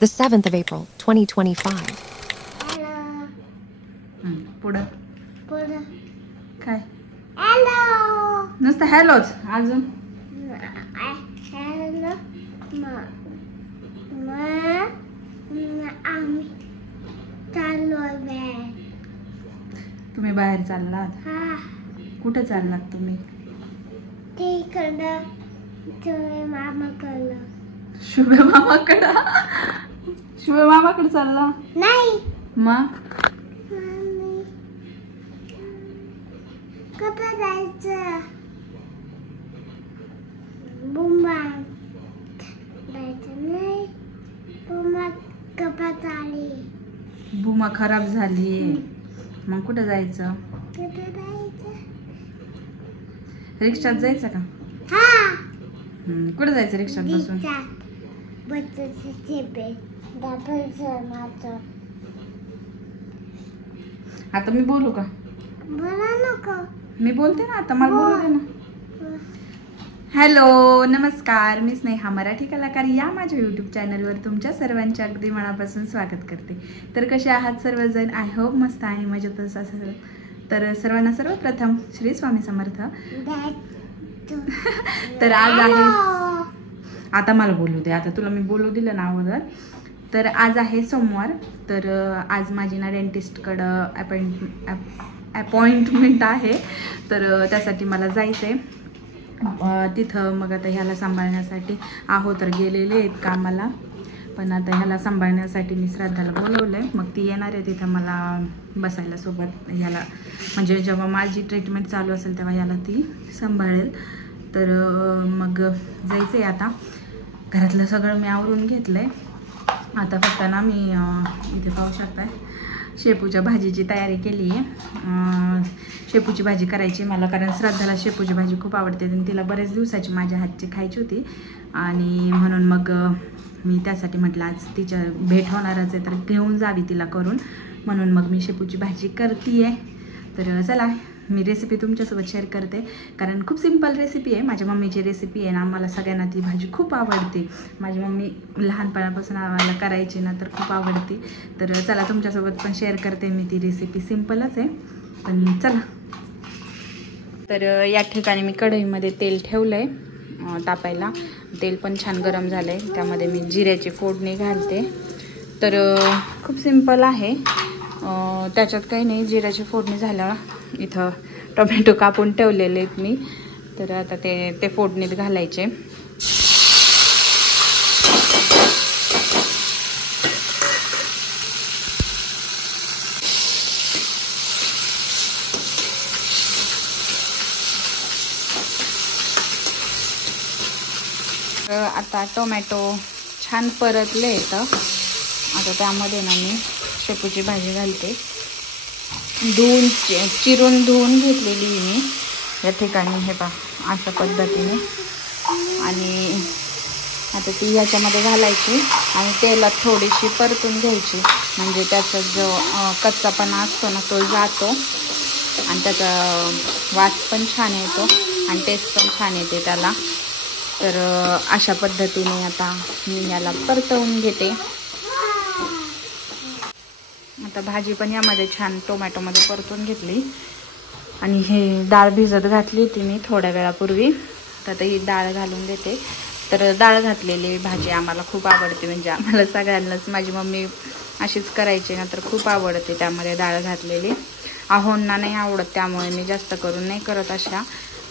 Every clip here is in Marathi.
the 7th of April, 2025. पुढं पुढं काय नुसतं हॅलोच अजून हॅलो आम्ही चाललोय तुम्ही बाहेर चाललात कुठे चाललात तुम्ही तिकडं शुभे मामाकडे चालला नाही मग कुठं जायचं बुंबा जायचं नाही बुंबा कपात आली बुमा खराब झाली मग कुठं जायचं रिक्षात जायचं का कुठं जायचं रिक्षात बसून आता मी बोलू का मी बोलते ना आता मला बोलू दे ना हॅलो नमस्कार मी स्नेहा मराठी कलाकार या माझ्या यूट्यूब चॅनलवर तुमच्या सर्वांचे अगदी मनापासून स्वागत करते तर कसे आहात सर्वजण आय होप मस्त आणि मजेतच असेल तर सर्वांना सर्वप्रथम श्री स्वामी समर्थ तर आज आहे आता मला बोलू दे आता तुला मी बोलू दिलं ना अगोदर तर आज आहे सोमवार तर आज माझी ना डेंटिस्टकडं अपॉइंटमेंट आहे तर त्यासाठी मला जायचं आहे तिथं मग आता ह्याला सांभाळण्यासाठी तर गेलेले आहेत कामाला पण आता ह्याला सांभाळण्यासाठी मी श्राद्धाला बोलवलं आहे मग ती येणार आहे तिथं मला बसायला सोबत ह्याला म्हणजे जेव्हा माझी ट्रीटमेंट चालू असेल तेव्हा ह्याला ती सांभाळेल तर मग जायचं आहे आता घरातलं सगळं मी आवरून घेतलं आहे आता फक्त ना मी इथे पाहू शकताय शेपूच्या भाजीची तयारी केली आहे शेपूची भाजी करायची मला कारण श्राद्धाला शेपूची भाजी खूप आवडते आणि तिला बरेच दिवसाची माझ्या हातची खायची होती आणि म्हणून मग मी त्यासाठी म्हटलं आज तिच्या भेट होणारच आहे तर घेऊन जावी तिला करून म्हणून मग मी शेपूची भाजी करते आहे तर चला मी रेसिपी तुमच्यासोबत शेअर करते कारण खूप सिंपल रेसिपी आहे माझ्या मम्मीची रेसिपी आहे ना आम्हाला सगळ्यांना ती भाजी खूप आवडते माझी मम्मी लहानपणापासून आम्हाला करायची ना तर खूप आवडते तर चला तुमच्यासोबत पण शेअर करते मी ती रेसिपी सिंपलच आहे पण चला तर या ठिकाणी मी कढईमध्ये तेल ठेवलं आहे तापायला तेल पण छान गरम झालं आहे त्यामध्ये मी जिऱ्याची फोडणी घालते तर खूप सिंपल आहे त्याच्यात काही नाही जिऱ्याची फोडणी झाल्यावर इथं टोमॅटो कापून ठेवलेले आहेत मी तर आता ते फोडणीत घालायचे आता टोमॅटो छान परतले इथं आता त्यामध्ये ना मी शेपूची भाजी घालते चिरून धुवून घेतलेली मी या ठिकाणी हे पहा अशा पद्धतीने आणि आता ती याच्यामध्ये घालायची आणि तेलात थोडीशी परतून घ्यायची म्हणजे त्याचा जो कच्चापणा असतो ना तो जातो आणि त्याचा वास पण छान येतो आणि टेस्ट पण छान येते त्याला तर अशा पद्धतीने आता मी याला परतवून घेते आता भाजी पण यामध्ये छान टोमॅटोमध्ये परतून घेतली आणि हे डाळ भिजत घातली ती मी थोड्या वेळापूर्वी तर ही डाळ घालून देते तर डाळ घातलेली भाजी आम्हाला खूप आवडते म्हणजे आम्हाला सगळ्यांनाच माझी मम्मी अशीच करायची ना तर खूप आवडते त्यामध्ये डाळ घातलेली आहोंना नाही आवडत त्यामुळे मी जास्त करून नाही करत अशा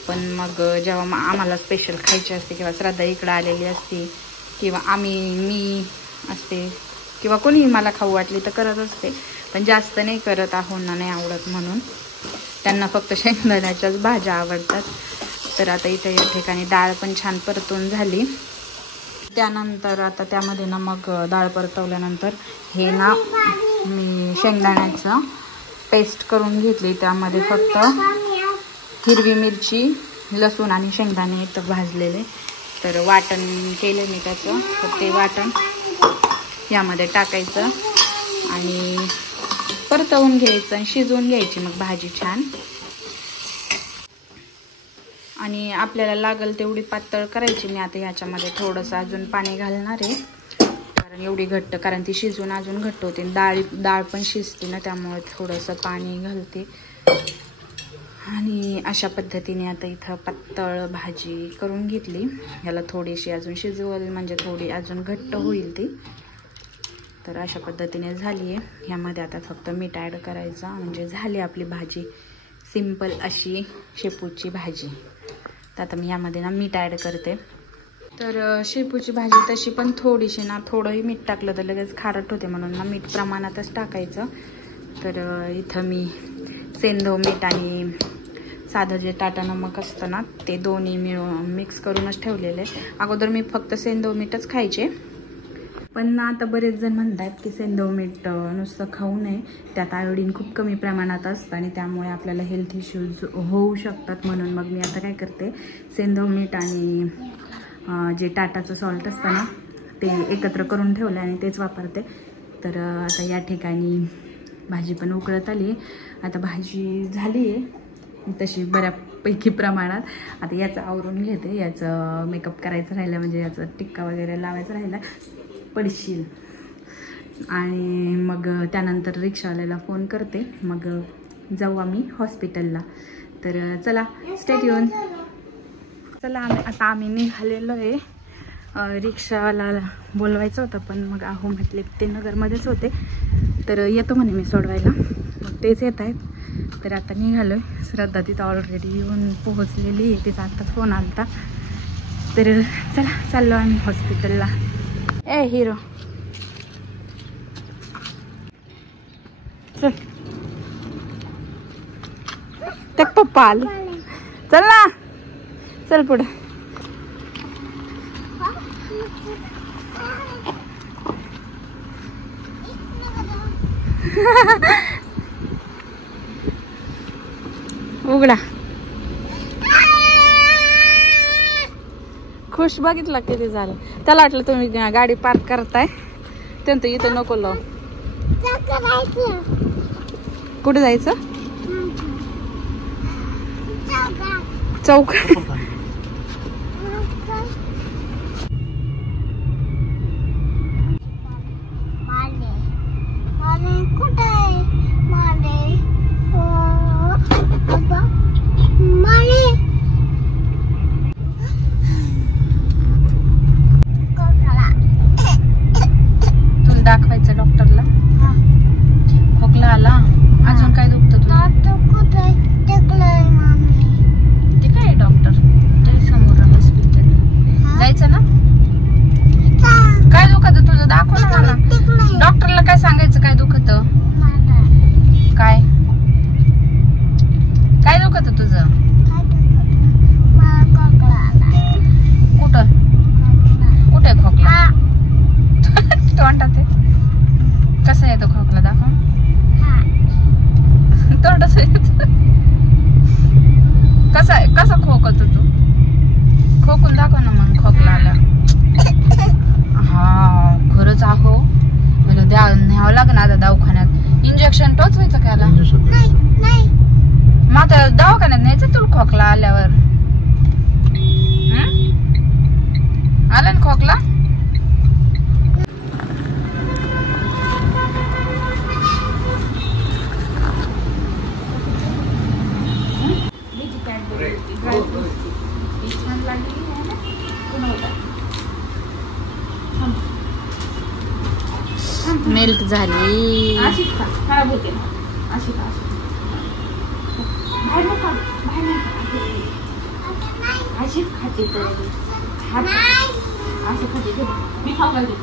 पण मग जेव्हा आम्हाला स्पेशल खायची असते किंवा श्राद्धा इकडं आलेली असती किंवा मी असते किंवा कोणी मला खाऊ वाटली तर करत असते पण जास्त नाही करत आहोंना नाही आवडत म्हणून त्यांना फक्त शेंगदाण्याच्याच भाज्या आवडतात तर आता इथे या ठिकाणी डाळ पण छान परतून झाली त्यानंतर आता त्यामध्ये ना मग डाळ परतवल्यानंतर हे ना मी शेंगदाण्याचं पेस्ट करून घेतली त्यामध्ये फक्त हिरवी मिरची लसूण आणि शेंगदाणे इथं भाजलेले तर वाटण केले मी त्याचं तर ते वाटण यामध्ये टाकायचं आणि परतवून घ्यायचं आणि शिजवून घ्यायची मग भाजी छान आणि आपल्याला लागल तेवढी पातळ करायची मी आता ह्याच्यामध्ये थोडंसं अजून पाणी घालणार आहे कारण एवढी घट्ट, कारण ती शिजून अजून घट्ट होते. डाळ पण शिजते ना, त्यामुळे थोडंसं पाणी घालते. आणि अशा पद्धतीने आता इथं पातळ भाजी करून घेतली. ह्याला थोडीशी अजून शिजवल म्हणजे थोडी अजून घट्ट होईल ती. तर अशा पद्धतीने झाली आहे. ह्यामध्ये आता फक्त मीठ ॲड करायचं म्हणजे झाली आपली भाजी. सिंपल अशी शेपूची भाजी. तर आता मी यामध्ये ना मीठ ॲड करते. तर शेपूची भाजी तशी पण थोडीशी ना, थोडंही मीठ टाकलं तर लगेच खारट होते, म्हणून ना मीठ प्रमाणातच टाकायचं. तर इथं मी सेंधव मीठ आणि साधं जे टाटा नमक असतं ना, ते दोन्ही मिळून मिक्स करूनच ठेवलेले. अगोदर मी फक्त सेंधव मीठच खायचे, पण ना आता बरेच जण म्हणतात की सेंधव मीठ नुसतं खाऊ नये, त्यात आयोडीन खूप कमी प्रमाणात असतं आणि त्यामुळे आपल्याला हेल्थ इश्यूज होऊ शकतात. म्हणून मग मी आता काय करते, सेंधव मीठ आणि जे टाटाचं सॉल्ट असतं ना, ते एकत्र करून ठेवलं आणि तेच वापरते. तर आता या ठिकाणी भाजी पण उकळत आली. आता भाजी झाली आहे तशी बऱ्यापैकी प्रमाणात. आता याचं आवरून घेते. याचं मेकअप करायचं राहिलं, म्हणजे याचं टिक्का वगैरे लावायचं राहिलं, पडशील. आणि मग त्यानंतर रिक्षावाल्याला फोन करते, मग जाऊ आम्ही हॉस्पिटलला. तर चला, स्टे ट्यून. चला आता आम्ही निघालेलो आहे. रिक्षावाला बोलवायचं होतं, पण मग अहो म्हटले ते नगरमध्येच होते, तर येतो म्हणे मी सोडवायला. मग तेच येत आहेत. तर आता निघालो आहे. श्रद्धा तिथं ऑलरेडी येऊन पोहोचलेली आहे, तिचा आत्ता फोन आलता. तर चला, चाललो आम्ही हॉस्पिटलला. ए हिरो, चल. त्या पप्पा आले. चल ना, चल पुढे. उघडा. खुश बघितलं किती झालं. त्याला वाटलं तुम्ही गाडी पार्क करताय, त्यांचं इथं नको लाव. कुठे जायचं? चौक. तुला दाखवायचं डॉक्टरला. खोकला आला. अजून काय दुखतं तुला? ते काय डॉक्टर ते समोर हॉस्पिटल जायचं ना. काय दुखत तुझं? दाखव ना मला. डॉक्टरला काय सांगायचं काय दुखत? काय काय दुखत तुझं? कुठं कुठे खोकला? तोंडात आहे. कसा येतो खोकला? दाखव. तोंडात येतो. कसा खोकतो तू? खोकून दाखव ना मग. खोकला आला. हा खरंच आहो, मला न्यावं लागणार आता दवाखान्यात. इंजेक्शन टोचवायचं का याला? मग आता दवाखान्यात न्यायचं तुला खोकला आल्यावर. आला ना खोकला? मेल्ट झाली. खराब होते ना अशी का? बाहेर नका, बाहेर नका. अशीच खाते तर असं खाते. मी खाऊ घालते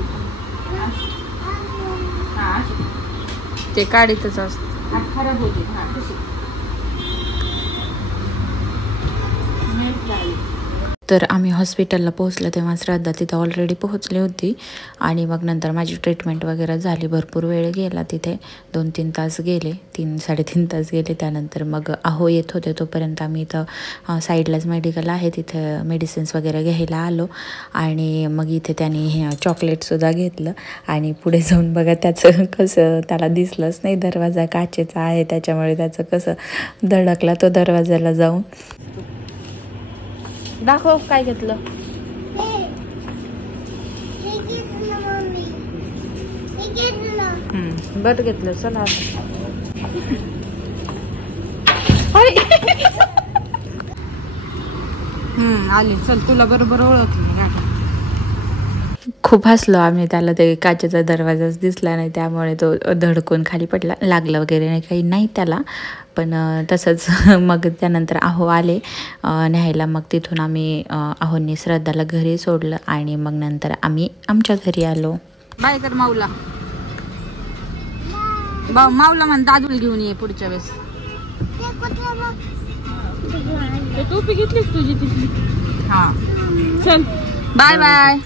ते काढीतच असत. खराब होते. हा तशी मेल्ट झाली. तर आम्ही हॉस्पिटलला पोहोचलो तेव्हा श्रद्धा तिथं ऑलरेडी पोहोचली होती. आणि मग नंतर माझी ट्रीटमेंट वगैरे झाली. भरपूर वेळ गेला तिथे. 2-3 तास गेले. 3-3.5 तास गेले. त्यानंतर मग अहो येत होते, तोपर्यंत आम्ही इथं साईडलाच मेडिकल आहे तिथं मेडिसिन्स वगैरे घ्यायला आलो. आणि मग इथे त्याने हे चॉकलेटसुद्धा घेतलं. आणि पुढे जाऊन बघा त्याचं कसं, त्याला दिसलंच नाही. दरवाजा काचेचा आहे त्याच्यामुळे त्याचं कसं धडकला तो दरवाजाला जाऊन. दाखव काय घेतलं. बरं घेतलं चला आली चल तुला बरोबर ओळखली गाठी. खूप हसलो आम्ही त्याला, ते काचेचा दरवाजाच दिसला नाही त्यामुळे तो धडकून खाली पडला. लागलं वगैरे नाही, काही नाही त्याला, पण तसंच मग त्यानंतर आहो आले न्यायला. मग तिथून आम्ही आहोंनी श्रद्धाला घरी सोडलं आणि मग नंतर आम्ही आमच्या घरी आलो. बाय कर माऊला. माऊला म्हण दादूला घेऊन ये पुढच्या वेळेस. टोपी घेतली तुझी तिथली. हा चल बाय बाय.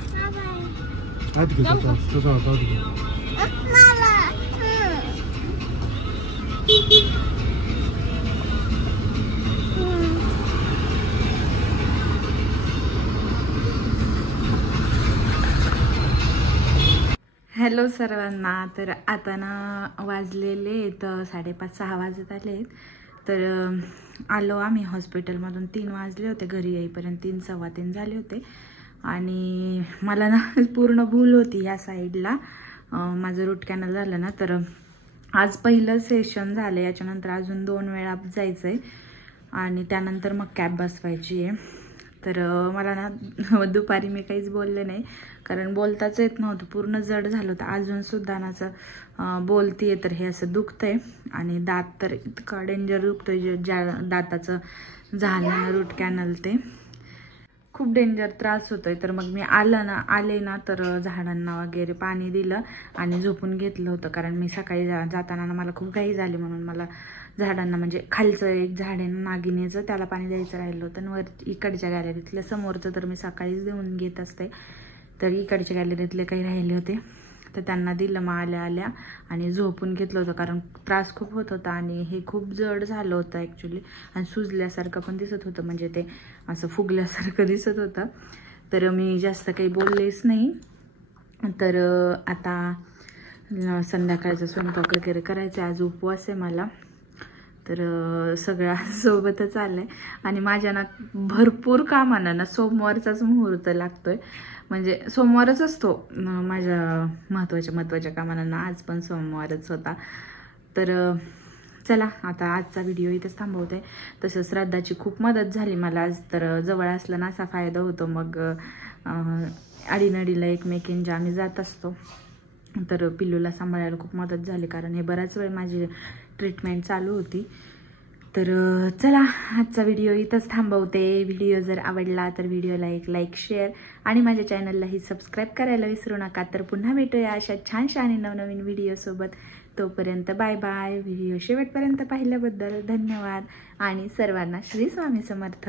हॅलो सर्वांना. तर आता ना वाजलेले तर 5:30-6 वाजत आले. तर आलो आम्ही हॉस्पिटलमधून. 3 वाजले होते घरी येईपर्यंत, 3-3:15 झाले होते. आणि मला ना पूर्ण भूल होती ह्या साईडला. माझं रूट कॅनल झालं ना, तर आज पहिलं सेशन झालं. याच्यानंतर अजून 2 वेळा जायचं आहे आणि त्यानंतर मग कॅब बसवायची आहे. तर मला ना दुपारी मी काहीच बोलले नाही, कारण बोलताच येत नव्हतं, पूर्ण जड झालं होतं. अजूनसुद्धा नाचं बोलतीये तर हे असं दुखतंय आणि दात तर इतका डेंजर दुखतोय. ज्या दाताचं झालं ना रूट कॅनल ते खूप डेंजर त्रास होतोय. तर मग मी आले ना तर झाडांना वगैरे पाणी दिलं आणि झोपून घेतलं होतं, कारण मी सकाळी जाताना ना मला खूप घाई झाली, म्हणून मला झाडांना म्हणजे खालचं एक झाड आहे नागिनीचं, त्याला पाणी द्यायचं राहिलं होतं. आणि वर इकडच्या गॅलरीतलं समोरचं तर मी सकाळीच देऊन घेत असते. तर इकडच्या गॅलरीतले काही राहिले होते तर त्यांना दिलं मग आल्या आणि झोपून घेतलं होतं, कारण त्रास खूप होत होता आणि हे खूप जड झालं होतं ॲक्च्युली. आणि सुजल्यासारखं पण दिसत होतं, म्हणजे ते असं फुगल्यासारखं दिसत होतं. तर मी जास्त काही बोललेच नाही. तर आता संध्याकाळचा स्वयंपाक वगैरे करायचं. आज उपवास आहे मला, तर सगळ्या सोबतच आलं आहे. आणि माझ्या ना भरपूर कामांना ना सोमवारचाच मुहूर्त लागतोय, म्हणजे सोमवारच असतो माझ्या महत्त्वाच्या कामांना. आज पण सोमवारच होता. तर चला आता आजचा व्हिडिओ इथंच थांबवते. तसं श्रद्धाची खूप मदत झाली मला आज. तर जवळ असलं ना असा फायदा होतो. मग आडीनडीला एकमेकींच्या आम्ही जात असतो. तर पिल्लूला सांभाळायला खूप मदत झाली, कारण हे बराच वेळ माझी ट्रीटमेंट चालू होती. तर चला आजचा व्हिडिओ इथंच थांबवते. व्हिडिओ जर आवडला तर व्हिडिओला एक लाईक, शेअर आणि माझ्या चॅनललाही सबस्क्राईब करायला विसरू नका. तर पुन्हा भेटूया अशा छानशा आणि नवनवीन व्हिडिओसोबत. तोपर्यंत बाय बाय. व्हिडिओ शेवटपर्यंत पाहिल्याबद्दल धन्यवाद आणि सर्वांना श्री स्वामी समर्थ.